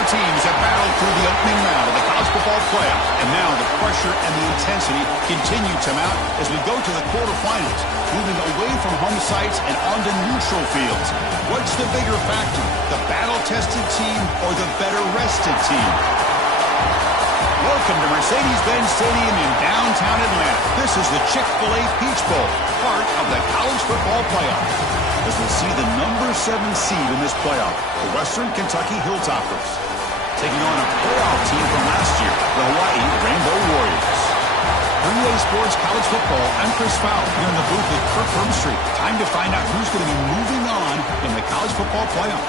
Four teams have battled through the opening round of the college football playoff, and now the pressure and the intensity continue to mount as we go to the quarterfinals, moving away from home sites and onto neutral fields. What's the bigger factor, the battle-tested team or the better-rested team? Welcome to Mercedes-Benz Stadium in downtown Atlanta. This is the Chick-fil-A Peach Bowl, part of the college football playoff. As we see the number 7 seed in this playoff, the Western Kentucky Hilltoppers, taking on a playoff team from last year, the Hawaii Rainbow Warriors. 3A Sports College Football, I'm Chris Fowler, here in the booth with Kirk Herbstreit. Time to find out who's going to be moving on in the college football playoff.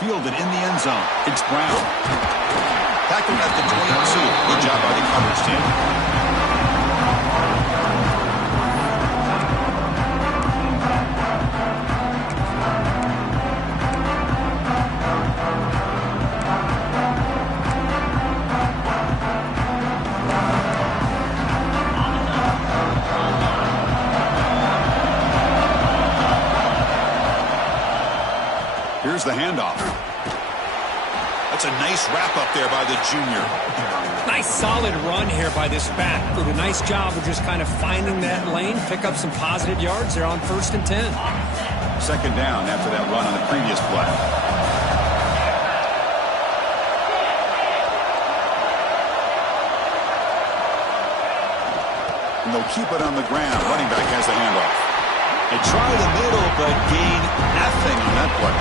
Fielded in the end zone. It's Brown. Tackled at the 22. Good job by the coverage team. Here's the handoff. That's a nice wrap up there by the junior. Nice solid run here by this back. Did a nice job of just kind of finding that lane, pick up some positive yards there on 1st and 10. Second down after that run on the previous play. And they'll keep it on the ground. Running back has the handoff. They try the middle, but gain nothing on that play.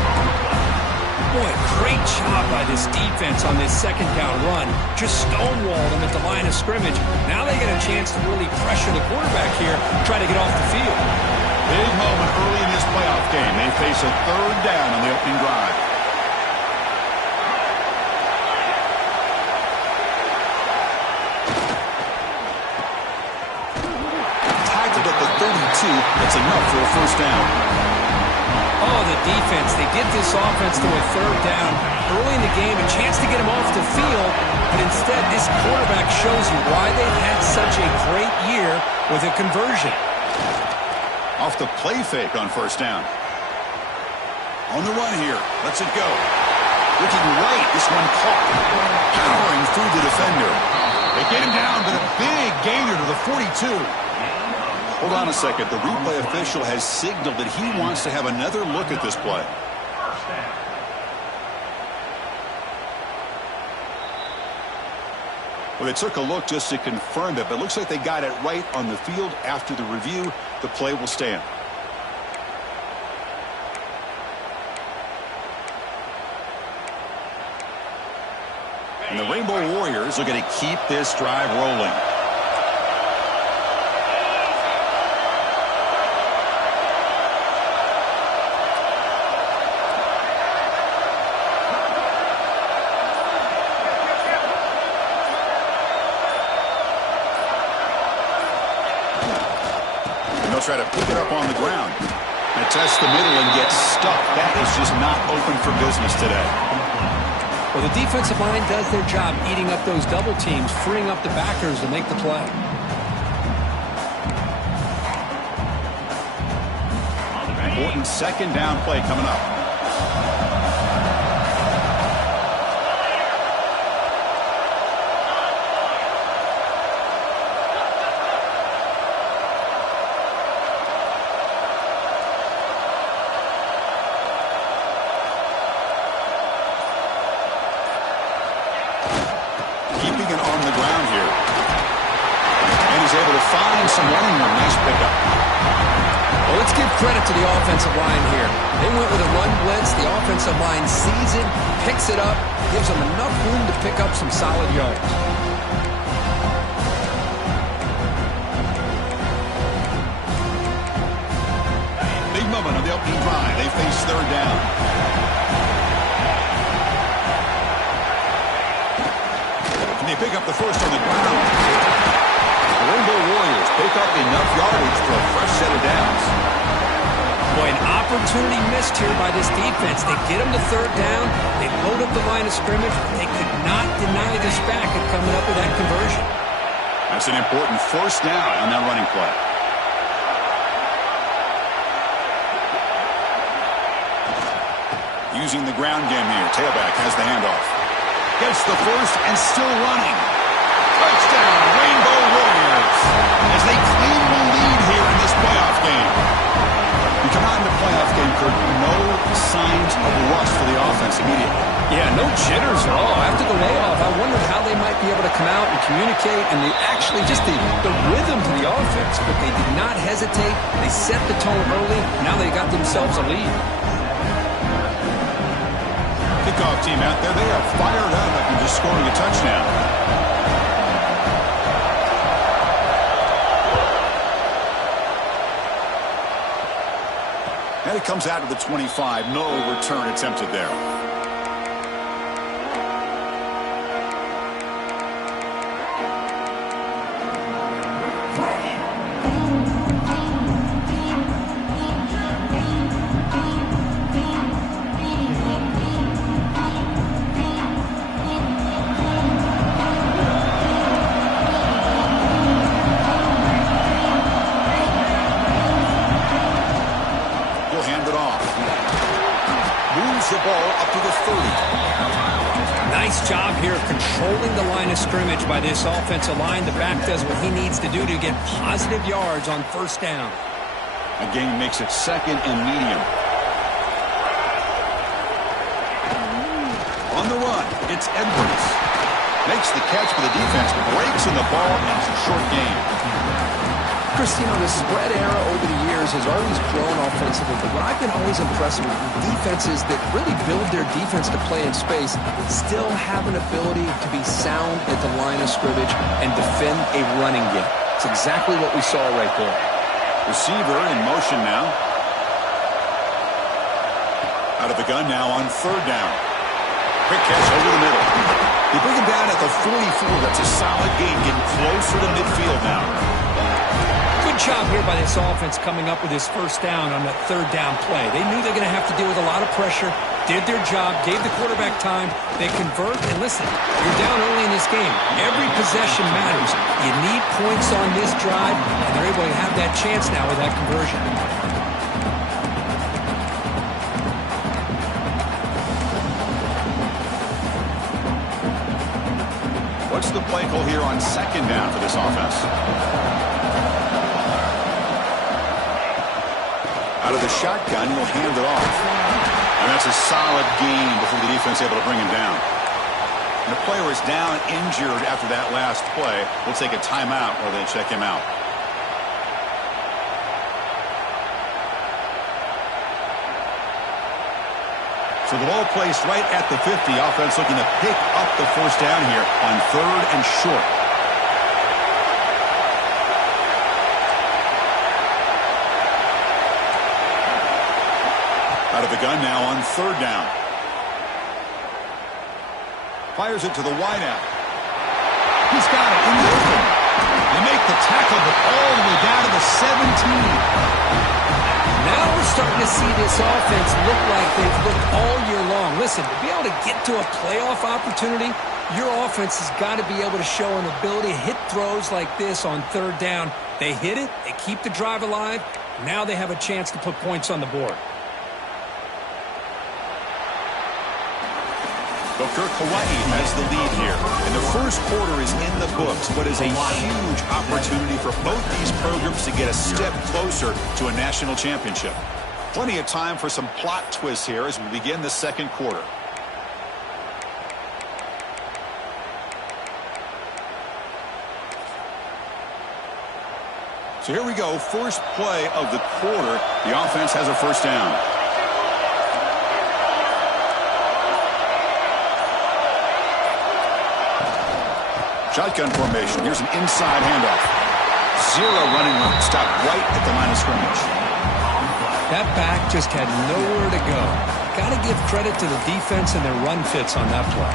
Boy, great job by this defense on this second down run. Just stonewalled them at the line of scrimmage. Now they get a chance to really pressure the quarterback here, try to get off the field. Big moment early in this playoff game. They face a third down on the opening drive. Tackled at the 32. That's enough for a first down. Oh, the defense. They get this offense to a third down early in the game, a chance to get him off the field, but instead this quarterback shows you why they've had such a great year with a conversion. Off the play fake on first down. On the run here. Lets it go. Looking right. This one caught. Powering through the defender. They get him down, but a big gainer to the 42. Hold on a second. The replay official has signaled that he wants to have another look at this play. Well, they took a look just to confirm it, but it looks like they got it right on the field. After the review, the play will stand. And the Rainbow Warriors are going to keep this drive rolling. Try to pick it up on the ground. And test the middle and get stuck. That is just not open for business today. Well, the defensive line does their job eating up those double teams, freeing up the backers to make the play. Important second down play coming up. he's able to find some running room. Nice pickup. Well, let's give credit to the offensive line here. They went with a run blitz. The offensive line sees it, picks it up, gives them enough room to pick up some solid yards. Big moment of the opening drive. They face third down. And they pick up the first on the ground. The Rainbow Warriors pick up enough yardage for a fresh set of downs. Boy, an opportunity missed here by this defense. They get them to third down. They load up the line of scrimmage. They could not deny this back at coming up with that conversion. That's an important first down on that running play. Using the ground game here. Tailback has the handoff. Gets the first and still running. Touchdown, Rainbow Warriors, as they claim the lead here in this playoff game. You come out in the playoff game, Kurt, no signs of rust for the offense immediately. Yeah, no jitters at all. After the layoff, I wondered how they might be able to come out and communicate and the rhythm to the offense. But they did not hesitate. They set the tone early. Now they got themselves a lead. Kickoff team out there, they are fired up after just scoring a touchdown. And it comes out to the 25. No return attempted there. The ball up to the 30. Nice job here of controlling the line of scrimmage by this offensive line. The back does what he needs to do to get positive yards on first down. Again, makes it second and medium. On the run, it's Edwards. Makes the catch for the defense, breaks in the ball, and it's a short gain. Christine, the spread era over the years has always grown offensively, but what I've been always impressed with defenses that really build their defense to play in space still have an ability to be sound at the line of scrimmage and defend a running game. It's exactly what we saw right there. Receiver in motion now. Out of the gun now on third down. Quick catch over the middle. They bring him down at the 44. That's a solid gain, getting closer to midfield now. Good job here by this offense coming up with his first down on that third down play. They knew they were going to have to deal with a lot of pressure, did their job, gave the quarterback time. They convert, and listen, you're down early in this game. Every possession matters. You need points on this drive, and they're able to have that chance now with that conversion. What's the play call here on second down for this offense? Out of the shotgun, he'll hand it off. And that's a solid gain before the defense able to bring him down. And the player is down injured after that last play. We'll take a timeout while they check him out. So the ball placed right at the 50. Offense looking to pick up the first down here on third and short. Out of the gun now on third down. Fires it to the wideout. He's got it in the open. They make the tackle, but all the way down to the 17. Now we're starting to see this offense look like they've looked all year long. Listen, to be able to get to a playoff opportunity, your offense has got to be able to show an ability to hit throws like this on third down. They hit it, they keep the drive alive. Now they have a chance to put points on the board. Kirk, Hawaii has the lead here. And the first quarter is in the books, but is a huge opportunity for both these programs to get a step closer to a national championship. Plenty of time for some plot twists here as we begin the second quarter. So here we go, first play of the quarter. The offense has a first down. Shotgun formation. Here's an inside handoff. Zero running room. Stop right at the line of scrimmage. That back just had nowhere to go. Got to give credit to the defense and their run fits on that play.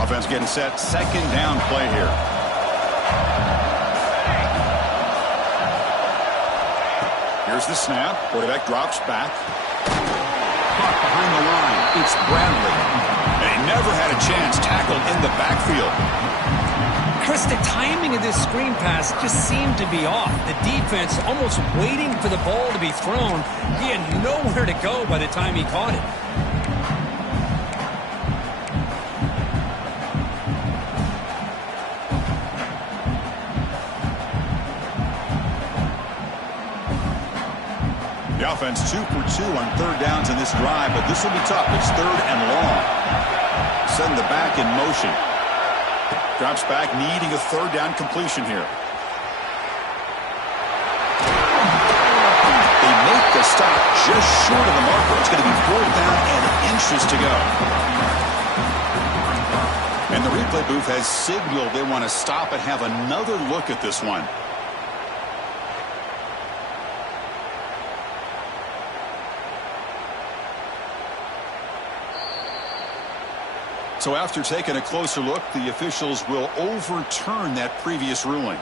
Offense getting set. Second down play here. Here's the snap. Quarterback drops back. Caught behind the line. It's Bradley. They never had a chance tackled in the backfield. Chris, the timing of this screen pass just seemed to be off. The defense almost waiting for the ball to be thrown. He had nowhere to go by the time he caught it. The offense 2 for 2 on third downs in this drive, but this will be tough. It's third and long. Send the back in motion. Drops back, needing a third down completion here. They make the stop just short of the marker. It's going to be fourth down and inches to go. And the replay booth has signaled they want to stop and have another look at this one. So after taking a closer look, the officials will overturn that previous ruling.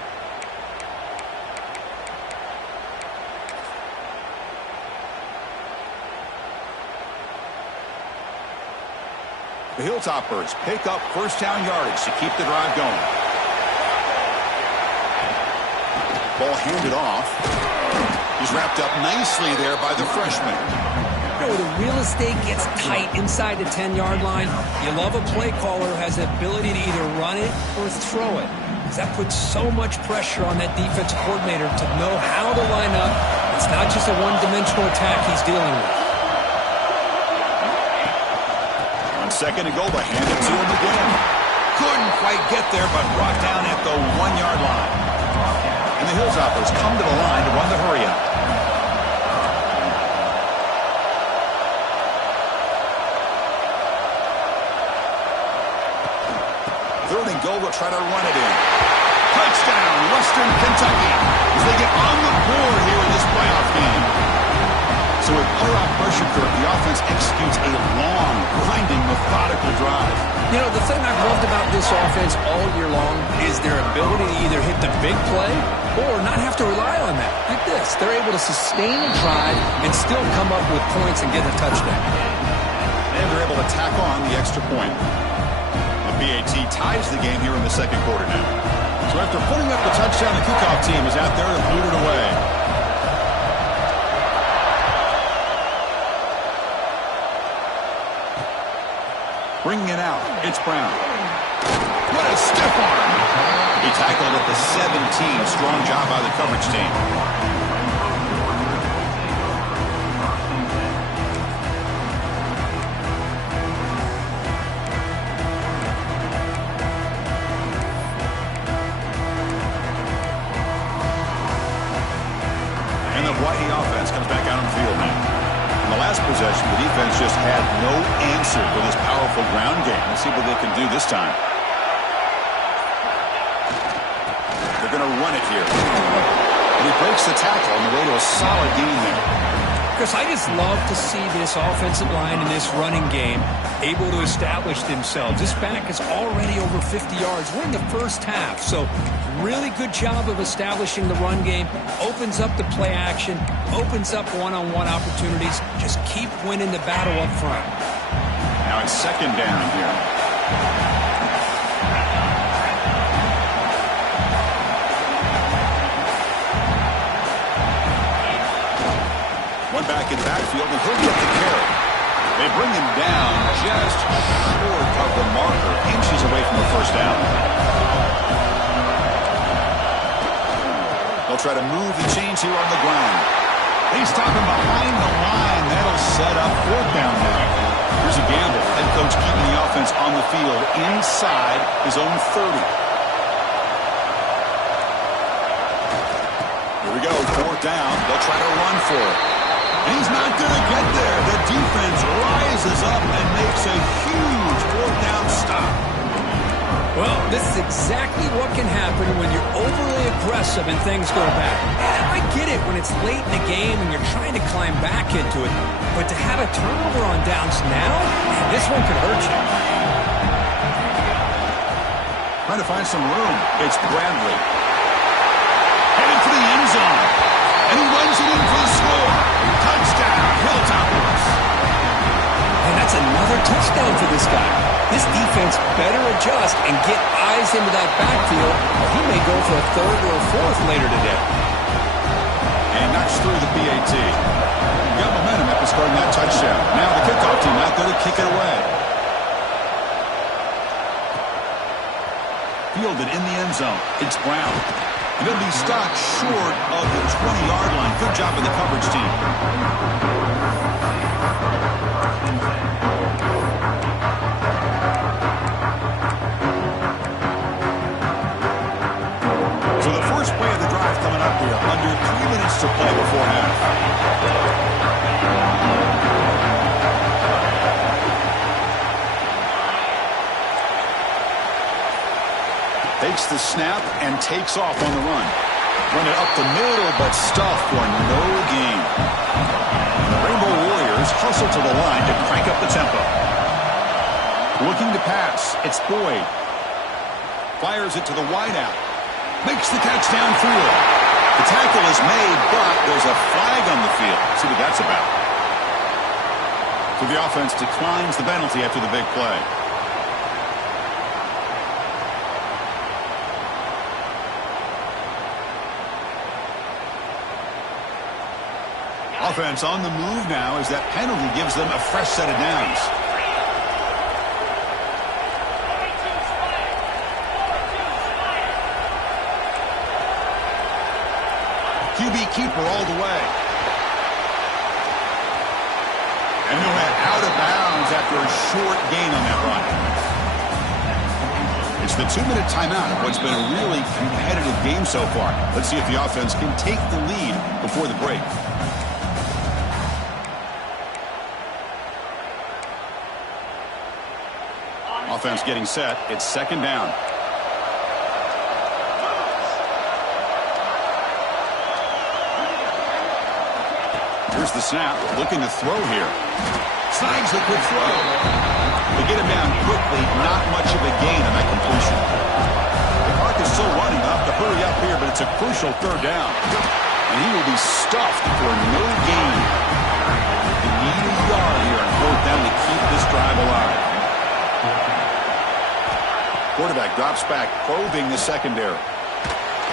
The Hilltoppers pick up first down yardage to keep the drive going. Ball handed off. He's wrapped up nicely there by the freshman. Where the real estate gets tight inside the 10-yard line, you love a play caller who has the ability to either run it or throw it. Because that puts so much pressure on that defense coordinator to know how to line up. It's not just a one-dimensional attack he's dealing with. On second and goal, they hand it to him again. Couldn't quite get there, but brought down at the 1-yard line. And the Hilltoppers come to the line to run the hurry-up. Third and goal, will try to run it in. Touchdown, Western Kentucky, as they get on the board here in this playoff game. So with playoff pressure curve, the offense executes a long, grinding, methodical drive. You know, the thing I've loved about this offense all year long is their ability to either hit the big play or not have to rely on that. Like this, they're able to sustain a drive and still come up with points and get a touchdown. And they're able to tack on the extra point. BAT ties the game here in the second quarter now. So after putting up the touchdown, the kickoff team is out there to boot it away. Bringing it out, it's Brown. What a stiff arm! He tackled at the 17. Strong job by the coverage team. Hawaii offense comes back out on the field now. In the last possession, the defense just had no answer for this powerful ground game. Let's see what they can do this time. They're going to run it here. And he breaks the tackle on the way to a solid gain there. Chris, I just love to see this offensive line in this running game able to establish themselves. This back is already over 50 yards. We're in the first half, so really good job of establishing the run game. Opens up the play action, opens up one-on-one opportunities. Just keep winning the battle up front. Now it's second down here. One back in the backfield, and he'll get the carry. They bring him down just short of the marker, inches away from the first down. They'll try to move the chains here on the ground. They stop him behind the line. That'll set up fourth down now. Here's a gamble. Head coach keeping the offense on the field inside his own 30. Here we go, 4th down. They'll try to run for it. And he's not going to get there. The defense rises up and makes a huge 4th down stop. Well, this is exactly what can happen when you're overly aggressive and things go bad. And I get it when it's late in the game and you're trying to climb back into it. But to have a turnover on downs now, man, this one could hurt you. Trying to find some room. It's Bradley. Headed for the end zone. And he runs it in for the score. Touchdown, Hilltoppers. And that's another touchdown for this guy. This defense better adjust and get eyes into that backfield, or he may go for a 3rd or a 4th later today. And knocks through the PAT. Got momentum after scoring that touchdown. Now the kickoff team out there to kick it away. Fielded in the end zone. It's Brown. And he'll be stopped short of the 20-yard line. Good job of the coverage team. So the first play of the drive coming up here. Under 3 minutes to play before half. Takes the snap and takes off on the run. Run it up the middle, but stuffed for no gain. And the Rainbow Warriors hustle to the line to crank up the tempo. Looking to pass. It's Boyd. Fires it to the wideout. Makes the catch downfield. The tackle is made, but there's a flag on the field. Let's see what that's about. So the offense declines the penalty after the big play. Offense on the move now as that penalty gives them a fresh set of downs. QB keeper all the way. And he'll head out of bounds after a short gain on that run. It's the 2-minute timeout of what's been a really competitive game so far. Let's see if the offense can take the lead before the break. Offense getting set. It's 2nd down. Here's the snap. Looking to throw here. Snags the quick throw. They get him down quickly. Not much of a gain on that completion. The clock is still running. Up to hurry up here, but it's a crucial 3rd down. And he will be stuffed for no gain. They need a yard here on 4th down to keep this drive alive. Quarterback drops back, probing the secondary.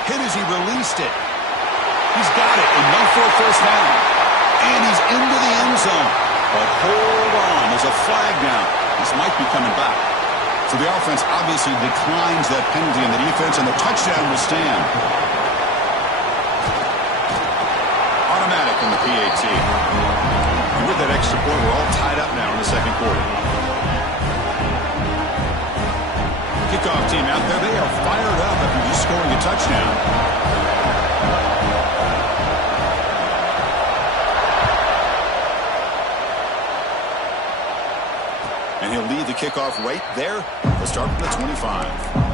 Hit as he released it. He's got it, enough for a 1st down. And he's into the end zone. But hold on, there's a flag down. This might be coming back. So the offense obviously declines that penalty in the defense, and the touchdown will stand. Automatic in the PAT. And with that extra point, we're all tied up now in the 2nd quarter. Kickoff team out there. They are fired up after just scoring a touchdown. And he'll lead the kickoff right there. They'll start from the 25.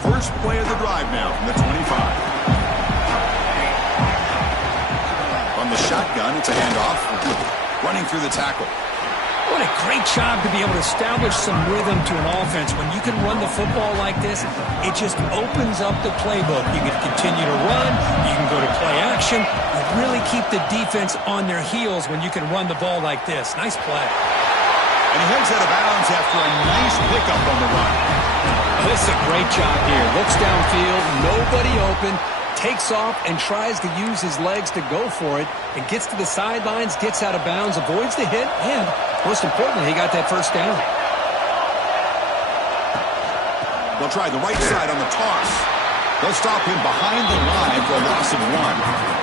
First play of the drive now from the 25. From the shotgun, it's a handoff. Running through the tackle. What a great job to be able to establish some rhythm to an offense. When you can run the football like this, it just opens up the playbook. You can continue to run. You can go to play action. You really keep the defense on their heels when you can run the ball like this. Nice play. And he heads out of bounds after a nice pickup on the run. This is a great job here. Looks downfield, nobody open, takes off and tries to use his legs to go for it, and gets to the sidelines, gets out of bounds, avoids the hit, and most importantly, he got that first down. They'll try the right side on the toss. They'll stop him behind the line for a loss of 1.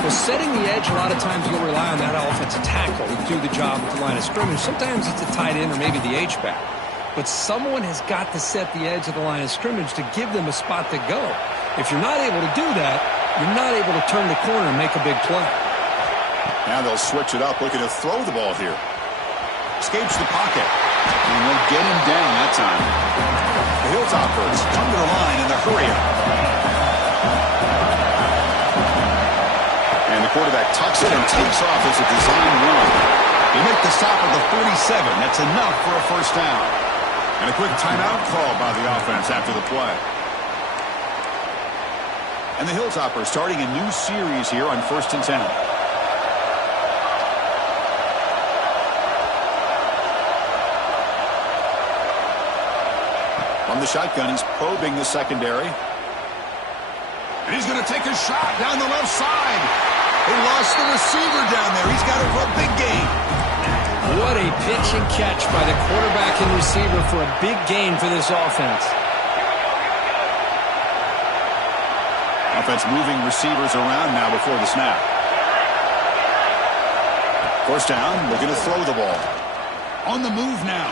Well, setting the edge, a lot of times you'll rely on that offensive tackle to do the job at the line of scrimmage. Sometimes it's a tight end or maybe the H-back. But someone has got to set the edge of the line of scrimmage to give them a spot to go. If you're not able to do that, you're not able to turn the corner and make a big play. Now they'll switch it up, looking to throw the ball here. Escapes the pocket. And they'll get him down that time. The Hilltoppers come to the line in the hurry-up. And the quarterback tucks it and takes off as a design run. They make the stop at the 47. That's enough for a first down. And a quick timeout call by the offense after the play. And the Hilltoppers starting a new series here on 1st and 10. From the shotgun, he's probing the secondary. And he's going to take a shot down the left side. They lost the receiver down there. He's got it for a big gain. What a pitch and catch by the quarterback and receiver for a big gain for this offense. Offense moving receivers around now before the snap. First down, looking to throw the ball. On the move now.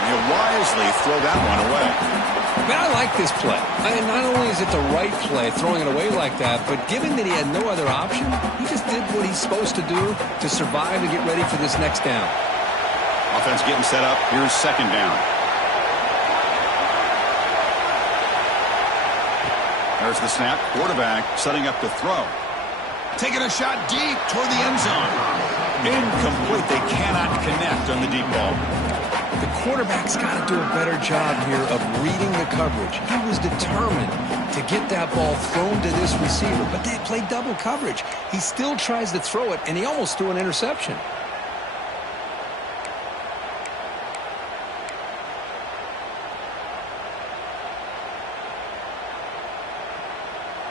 And he'll wisely throw that one away. Man, I like this play. Not only is it the right play, throwing it away like that, but given that he had no other option, he just did what he's supposed to do to survive and get ready for this next down. Offense getting set up. Here's second down. There's the snap. Quarterback setting up to throw. Taking a shot deep toward the end zone. Incomplete. They cannot connect on the deep ball. The quarterback's got to do a better job here of reading the coverage. He was determined to get that ball thrown to this receiver, but they played double coverage. He still tries to throw it, and he almost threw an interception.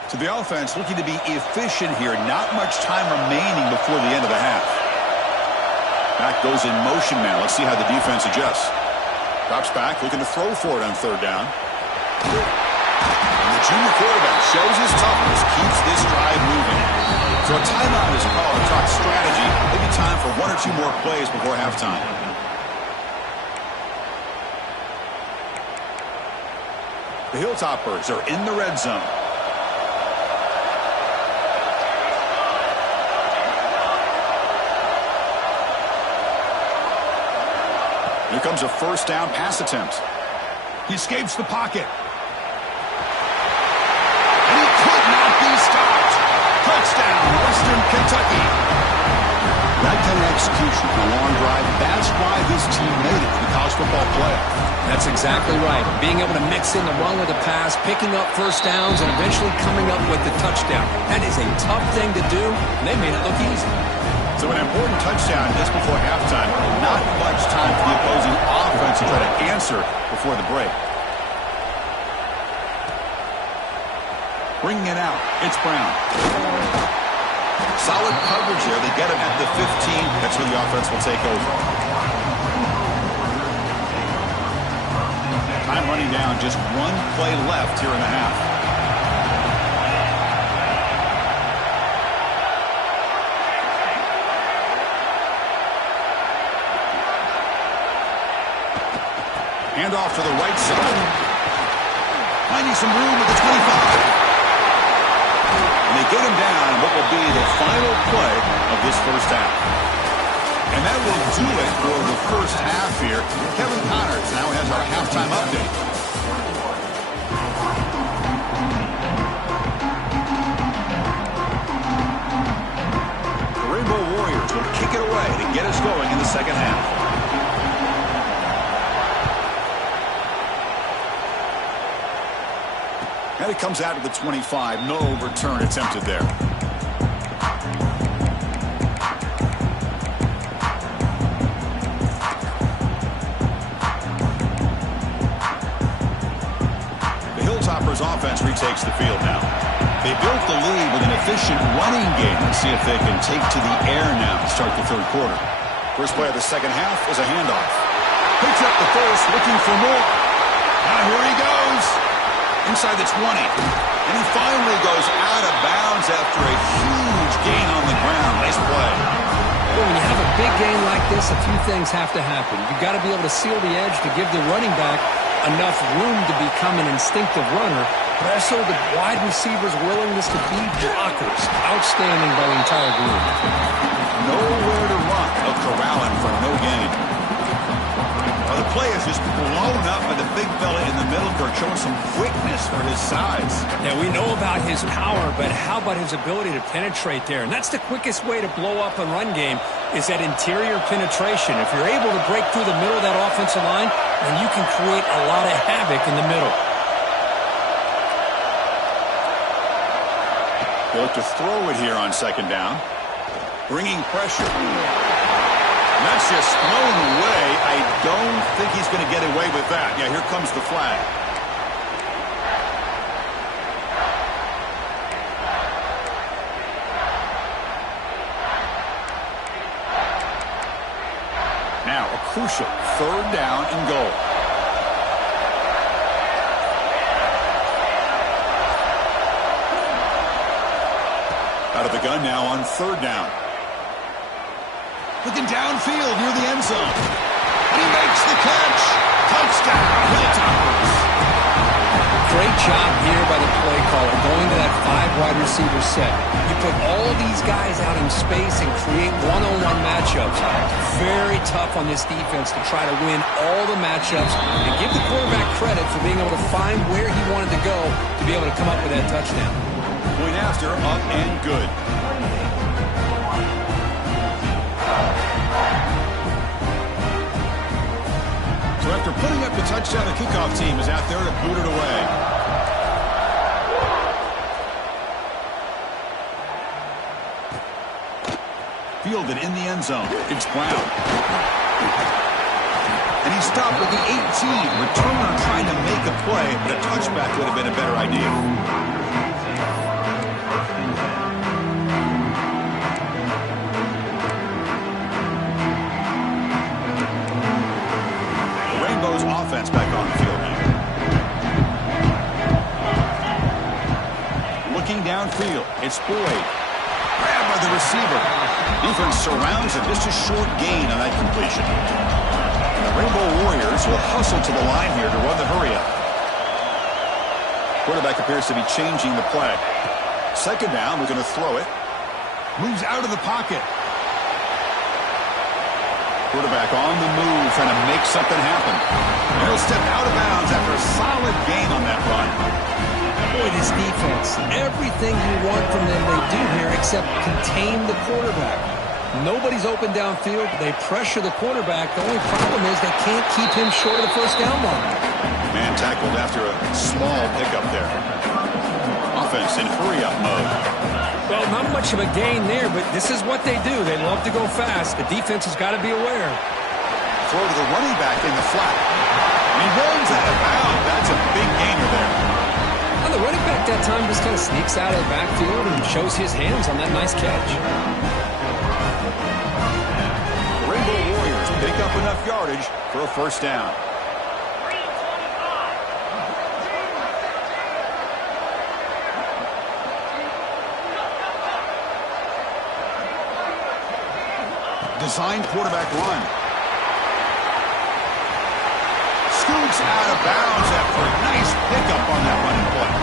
So the offense looking to be efficient here. Not much time remaining before the end of the half. Back goes in motion now. Let's see how the defense adjusts. Drops back, looking to throw for it on third down. And the junior quarterback shows his toughness, keeps this drive moving. So a timeout is called to talk strategy. Maybe time for 1 or 2 more plays before halftime. The Hilltoppers are in the red zone. Here comes a first down pass attempt. He escapes the pocket. And he could not be stopped. Touchdown, Western Kentucky. That kind of execution for a long drive, that's why this team made it to the college football playoff. That's exactly right. Being able to mix in the run with the pass, picking up first downs, and eventually coming up with the touchdown. That is a tough thing to do, and they made it look easy. So an important touchdown just before halftime. Not much time for the opposing offense to try to answer before the break. Bringing it out, it's Brown. Solid coverage there. They get him at the 15. That's where the offense will take over. Time running down, just 1 play left here in the half. Hand off to the right side. Finding some room at the 25. And they get him down in what will be the final play of this first half. And that will do it for the first half here. Kevin Connors now has our halftime update. The Rainbow Warriors will kick it away second half. And it comes out to the 25. No return attempted there. The Hilltoppers offense retakes the field now. They built the lead with an efficient running game. Let's see if they can take to the air now to start the third quarter. First play of the second half is a handoff. Picks up the first, looking for more. Now here he goes. Inside the 20. And he finally goes out of bounds after a huge gain on the ground. Nice play. Well, when you have a big gain like this, a few things have to happen. You've got to be able to seal the edge to give the running back enough room to become an instinctive runner, but also the wide receiver's willingness to be blockers. Outstanding by the entire group. Nowhere to run. A corralling for no gain. Well, the play is just blown up by the big fella in the middle. Kirk showing some quickness for his size. Yeah, we know about his power, but how about his ability to penetrate there? And that's the quickest way to blow up a run game is that interior penetration. If you're able to break through the middle of that offensive line, then you can create a lot of havoc in the middle. They'll look to throw it here on second down. Bringing pressure. And that's just thrown away. I don't think he's going to get away with that. Yeah, here comes the flag. Now a crucial third down and goal. Out of the gun now on third down. Looking downfield near the end zone. And he makes the catch. Touchdown, Hilltoppers. Great job here by the play caller going to that 5 wide receiver set. You put all these guys out in space and create one-on-one matchups. Very tough on this defense to try to win all the matchups and give the quarterback credit for being able to find where he wanted to go to be able to come up with that touchdown. Point after, up and good. So after putting up the touchdown, the kickoff team is out there to boot it away. Fielded in the end zone. It's Brown. And he stopped with the 18. Returner trying to make a play, but a touchback would have been a better idea. Offense back on the field now. Looking downfield, it's Boyd. Grabbed by the receiver. Defense surrounds him. Just a short gain on that completion. And the Rainbow Warriors will hustle to the line here to run the hurry-up. Quarterback appears to be changing the play. Second down, we're going to throw it. Moves out of the pocket. Quarterback on the move, trying to make something happen. And he'll step out of bounds after a solid gain on that run. Boy, this defense, everything you want from them they do here except contain the quarterback. Nobody's open downfield. They pressure the quarterback. The only problem is they can't keep him short of the first down line. Man tackled after a small pickup there. Offense in hurry-up mode. Well, not much of a gain there, but this is what they do. They love to go fast. The defense has got to be aware. Throw to the running back in the flat. And he runs out of bounds. That's a big gainer there. And the running back that time just kind of sneaks out of the backfield and shows his hands on that nice catch. The Rainbow Warriors pick up enough yardage for a first down. Designed quarterback run. Scoots out of bounds after a nice pickup on that running play.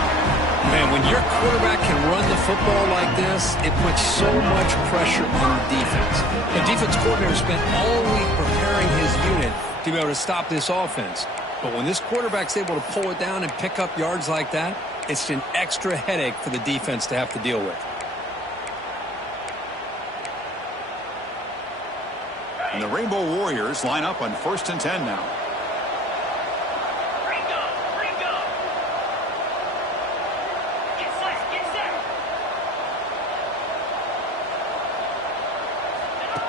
Man, when your quarterback can run the football like this, it puts so much pressure on the defense. The defense coordinator spent all week preparing his unit to be able to stop this offense. But when this quarterback's able to pull it down and pick up yards like that, it's an extra headache for the defense to have to deal with. And the Rainbow Warriors line up on 1st and 10 now.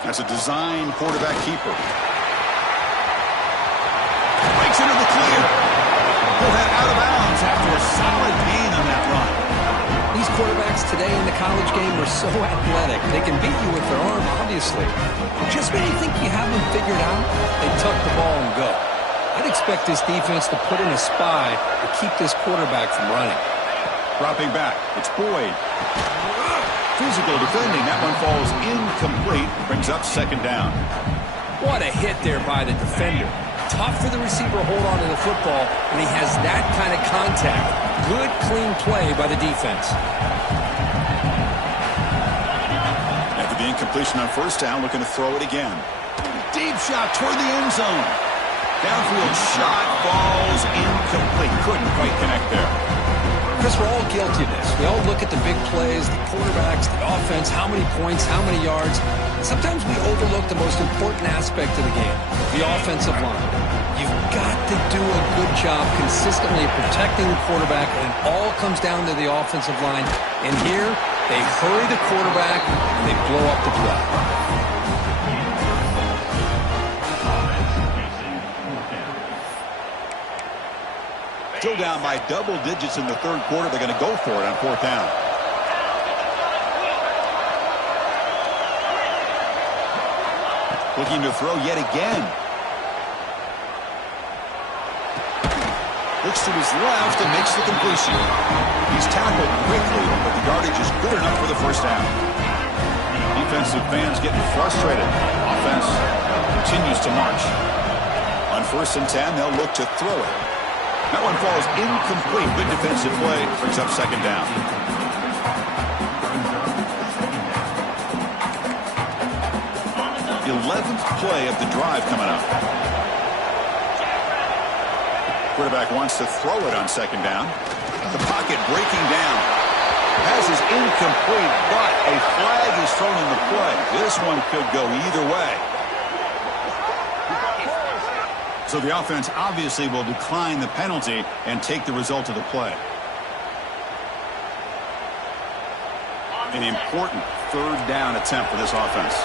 That's a design quarterback keeper. Breaks into the clear. He'll head out of bounds after a solid gain on that run. These quarterbacks today in the college game are so athletic. They can beat you with their arm, obviously. Just when you think you have them figured out, they tuck the ball and go. I'd expect this defense to put in a spy to keep this quarterback from running. Dropping back, it's Boyd. Physical defending, that one falls incomplete, brings up 2nd down. What a hit there by the defender. Tough for the receiver to hold on to the football, and he has that kind of contact. Good, clean play by the defense. After the incompletion on 1st down, looking to throw it again. Deep shot toward the end zone. Downfield shot falls incomplete. Couldn't quite connect there. Chris, we're all guilty of this. We all look at the big plays, the quarterbacks, the offense, how many points, how many yards. Sometimes we overlook the most important aspect of the game, the offensive line. You've got to do a good job consistently protecting the quarterback, and it all comes down to the offensive line. And here, they hurry the quarterback, and they blow up the play. Still down by double digits in the 3rd quarter. They're going to go for it on 4th down. Looking to throw yet again. Looks to his left and makes the completion. He's tackled quickly, but the yardage is good enough for the 1st down. Defensive fans getting frustrated. Offense continues to march. On 1st and 10, they'll look to throw it. That one falls incomplete. Good defensive play. Brings up 2nd down. 11th play of the drive coming up. Quarterback wants to throw it on 2nd down. The pocket breaking down. Pass is incomplete, but a flag is thrown in the play. This one could go either way. So the offense obviously will decline the penalty and take the result of the play. An important 3rd down attempt for this offense.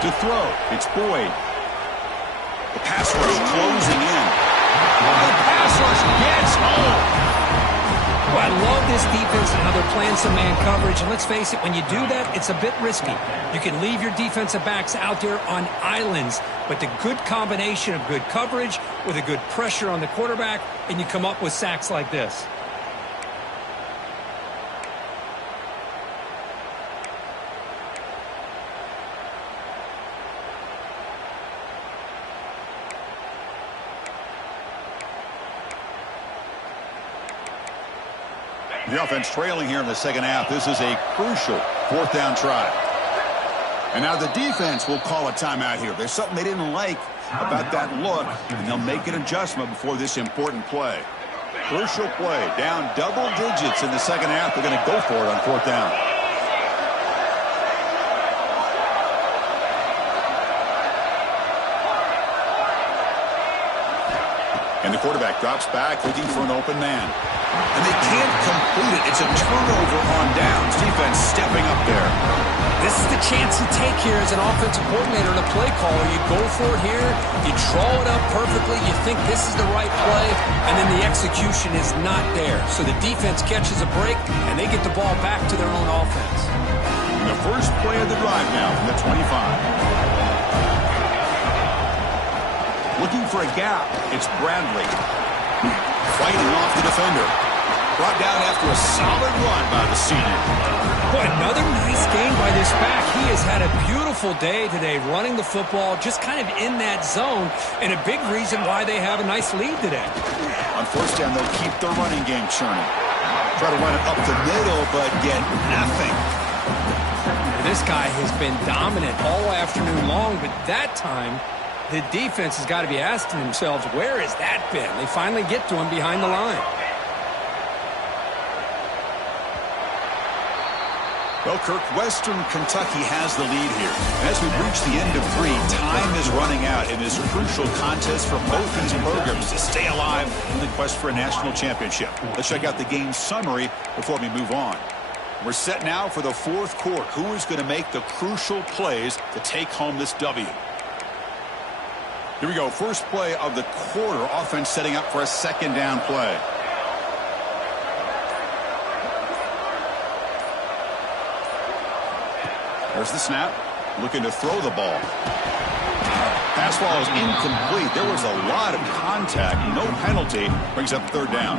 To throw, it's Boyd. The pass rush closing in. The pass rush gets home. Well, I love this defense and how they're playing some man coverage. And let's face it, when you do that, it's a bit risky. You can leave your defensive backs out there on islands, but the good combination of good coverage with a good pressure on the quarterback, and you come up with sacks like this. The offense trailing here in the 2nd half. This is a crucial 4th down try. And now the defense will call a timeout here. There's something they didn't like about that look, and they'll make an adjustment before this important play. Crucial play. Down double digits in the 2nd half. They're going to go for it on 4th down. And the quarterback drops back, looking for an open man. And they can't complete it. It's a turnover on downs. Defense stepping up there. This is the chance you take here as an offensive coordinator and a play caller. You go for it here. You draw it up perfectly. You think this is the right play, and then the execution is not there. So the defense catches a break, and they get the ball back to their own offense. And the first play of the drive now from the 25. Looking for a gap. It's Bradley. Fighting off the defender. Brought down after a solid run by the senior. Boy, another nice game by this back. He has had a beautiful day today running the football, just kind of in that zone, and a big reason why they have a nice lead today. On 1st down, they'll keep their running game churning. Try to run it up the middle, but get nothing. This guy has been dominant all afternoon long, but that time The defense has got to be asking themselves, where has that been? They finally get to him behind the line. Well, Kirk, Western Kentucky has the lead here. As we reach the end of 3, time is running out in this crucial contest for both these programs to stay alive in the quest for a national championship. Let's check out the game summary before we move on. We're set now for the 4th quarter. Who is going to make the crucial plays to take home this W? Here we go. First play of the quarter. Offense setting up for a 2nd down play. There's the snap. Looking to throw the ball. Pass ball is incomplete. There was a lot of contact. No penalty. Brings up 3rd down.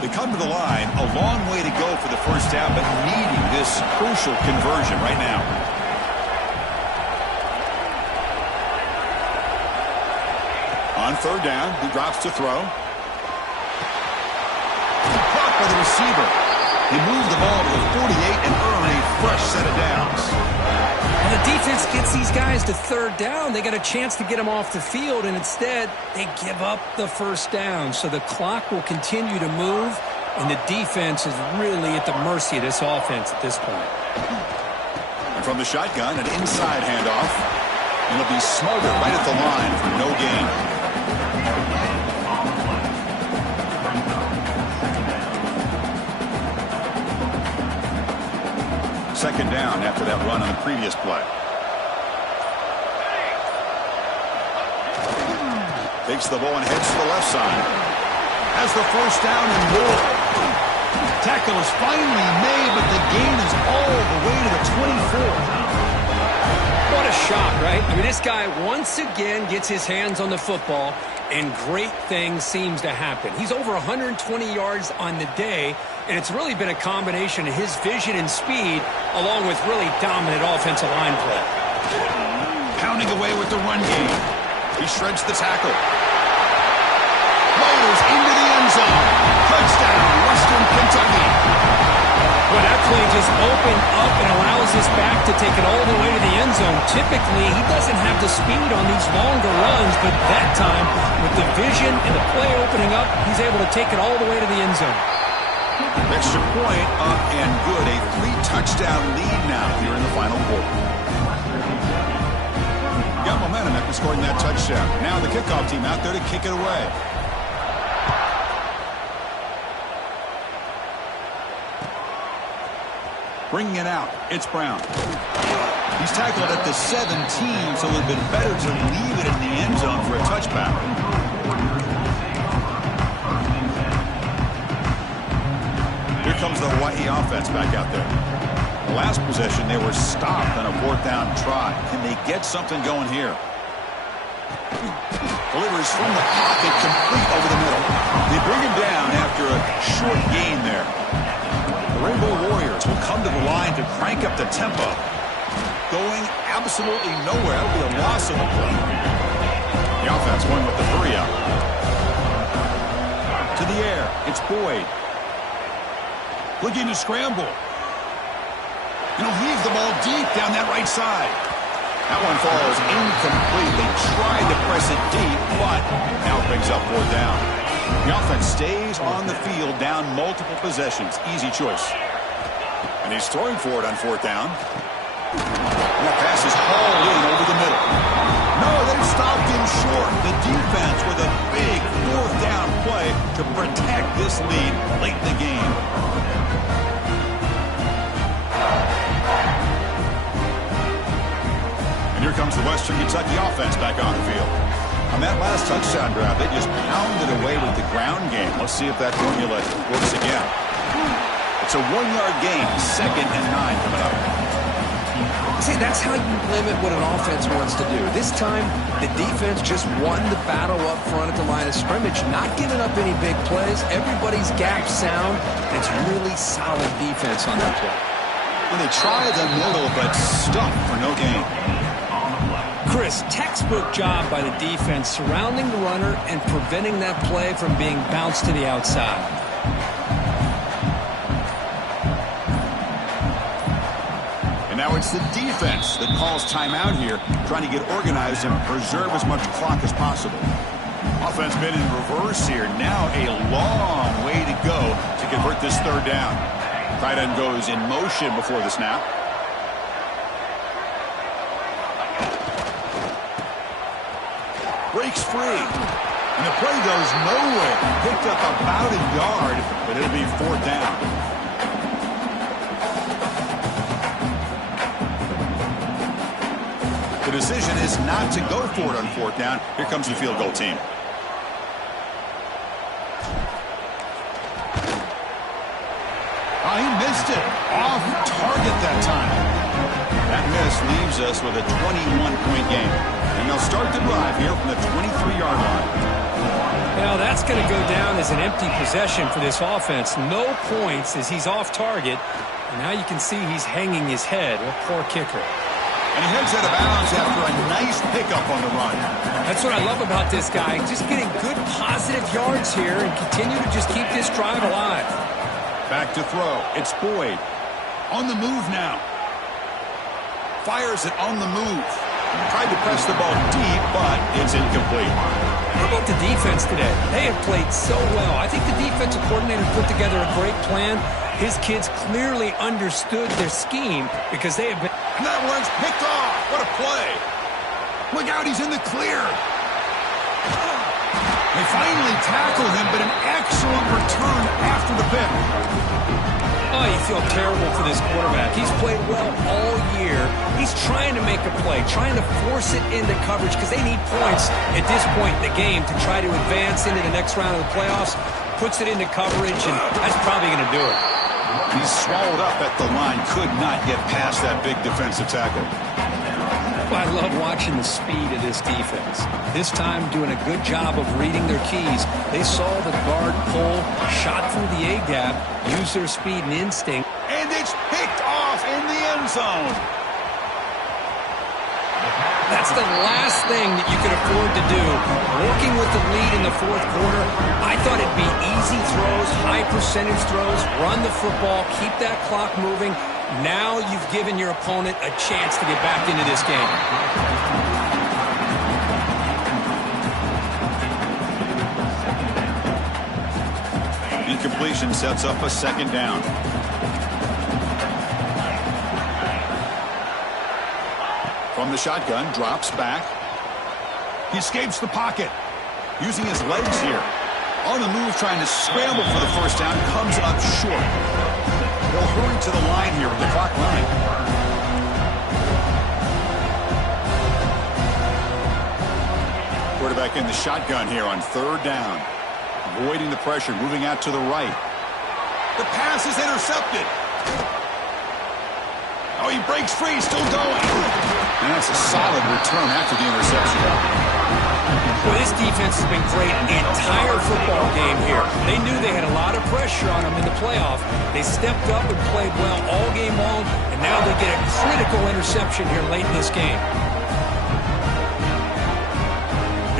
They come to the line. A long way to go for the 1st down, but needing this crucial conversion right now. On 3rd down, he drops to throw. By the receiver. He moved the ball to the 48 and earned a fresh set of downs. When the defense gets these guys to 3rd down, they got a chance to get them off the field, and instead they give up the 1st down. So the clock will continue to move, and the defense is really at the mercy of this offense at this point. And from the shotgun, an inside handoff. And it'll be smothered right at the line for no gain. 2nd down after that run on the previous play. Takes the ball and heads to the left side. Has the 1st down and more. Tackle is finally made, but the gain is all the way to the 24. What a shot, right? I mean, this guy once again gets his hands on the football, and great things seems to happen. He's over 120 yards on the day, and it's really been a combination of his vision and speed along with really dominant offensive line play. Pounding away with the run game. He shreds the tackle. Motors into the end zone. Touchdown, Western Kentucky. Well, that play just opened up and allows this back to take it all the way to the end zone. Typically, he doesn't have the speed on these longer runs, but that time, with the vision and the play opening up, he's able to take it all the way to the end zone. Extra point up and good. A 3-touchdown lead now here in the final quarter. Got momentum after scoring that touchdown. Now the kickoff team out there to kick it away. Bringing it out, it's Brown. He's tackled at the 17, so it would have been better to leave it in the end zone for a touchback. Here comes the Hawaii offense back out there. The last possession, they were stopped on a 4th down try. Can they get something going here? Delivers from the pocket, complete over the middle. They bring him down after a short gain there. The Rainbow Warriors will come to the line to crank up the tempo. Going absolutely nowhere. That'll be a loss of the play. The offense going with the hurry up. To the air, it's Boyd. Looking to scramble. And he'll heave the ball deep down that right side. That one falls incomplete. They tried to press it deep, but now it brings up 4th down. The offense stays on the field down multiple possessions. Easy choice. And he's throwing for it on 4th down. And that pass is hauled in over the middle. No, they've stopped him short. The defense with a big 4th down play to protect this lead late in the game. And here comes the Western Kentucky offense back on the field. On that last touchdown drive, they just pounded away with the ground game. Let's see if that formula works again. It's a 1-yard gain, 2nd and 9 coming up. See, that's how you limit what an offense wants to do. This time, the defense just won the battle up front at the line of scrimmage, not giving up any big plays. Everybody's gap sound, and it's really solid defense on that play. When they try the middle, but stuck for no gain. Chris, textbook job by the defense surrounding the runner and preventing that play from being bounced to the outside. it's the defense that calls timeout here, trying to get organized and preserve as much clock as possible. Offense been in reverse here. Now a long way to go to convert this third down. Tight end goes in motion before the snap. Breaks free. And the play goes nowhere. Picked up about a yard, but it'll be fourth down. The decision is not to go for it on fourth down. Here comes the field goal team. Oh, he missed it. Off target that time. That miss leaves us with a 21-point game. And they'll start the drive here from the 23-yard line. Well, that's going to go down as an empty possession for this offense. No points as he's off target. And now you can see he's hanging his head. What poor kicker. And he heads out of bounds after a nice pickup on the run. That's what I love about this guy. Just getting good positive yards here and continue to just keep this drive alive. Back to throw. It's Boyd. On the move now. Fires it on the move. Tried to press the ball deep, but it's incomplete. How about the defense today? They have played so well. I think the defensive coordinator put together a great plan. His kids clearly understood their scheme because they have been... And that one's picked off. What a play. Look out, he's in the clear. They finally tackle him, but an excellent return after the pick. Oh, you feel terrible for this quarterback. He's played well all year. He's trying to make a play, trying to force it into coverage because they need points at this point in the game to try to advance into the next round of the playoffs. Puts it into coverage, and that's probably going to do it. He's swallowed up at the line, could not get past that big defensive tackle. I love watching the speed of this defense. This time doing a good job of reading their keys. They saw the guard pull, shot through the A-gap, used their speed and instinct. And it's picked off in the end zone. That's the last thing that you could afford to do. Working with the lead in the fourth quarter, I thought it'd be easy throws, high percentage throws, run the football, keep that clock moving. Now you've given your opponent a chance to get back into this game. Incompletion sets up a second down. From the shotgun, drops back. He escapes the pocket. Using his legs here. On the move, trying to scramble for the first down. Comes up short. They'll hurry to the line here with the clock running. Quarterback in the shotgun here on third down. Avoiding the pressure, moving out to the right. The pass is intercepted. Oh, he breaks free, still going. And that's a solid return after the interception. Well, this defense has been great the entire football game here. They knew they had a lot of pressure on them in the playoff. They stepped up and played well all game long, and now they get a critical interception here late in this game.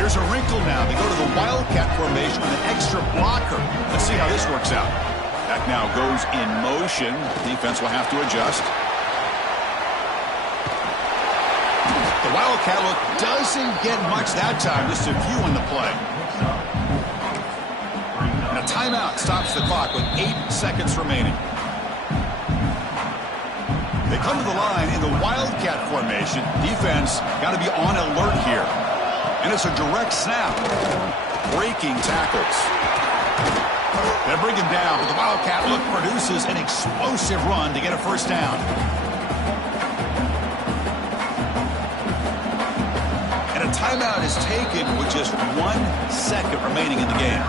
Here's a wrinkle now. They go to the Wildcat formation with an extra blocker. Let's see how this works out. Back now goes in motion. Defense will have to adjust. The Wildcat look doesn't get much that time. Just a few on the play. And a timeout stops the clock with 8 seconds remaining. They come to the line in the Wildcat formation. Defense got to be on alert here. And it's a direct snap. Breaking tackles. They bring him down, but the Wildcat look produces an explosive run to get a first down. And a timeout is taken with just 1 second remaining in the game.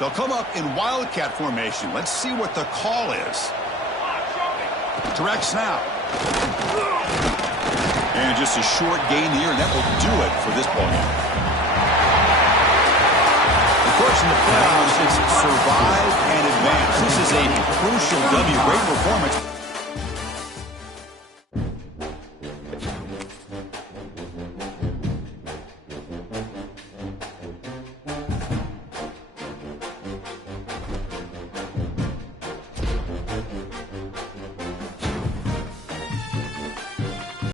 They'll come up in Wildcat formation. Let's see what the call is. Direct snap. And just a short gain here, and that will do it for this ballgame. Of course, in the playoffs, it's survive and advance. This is a crucial W. Great performance.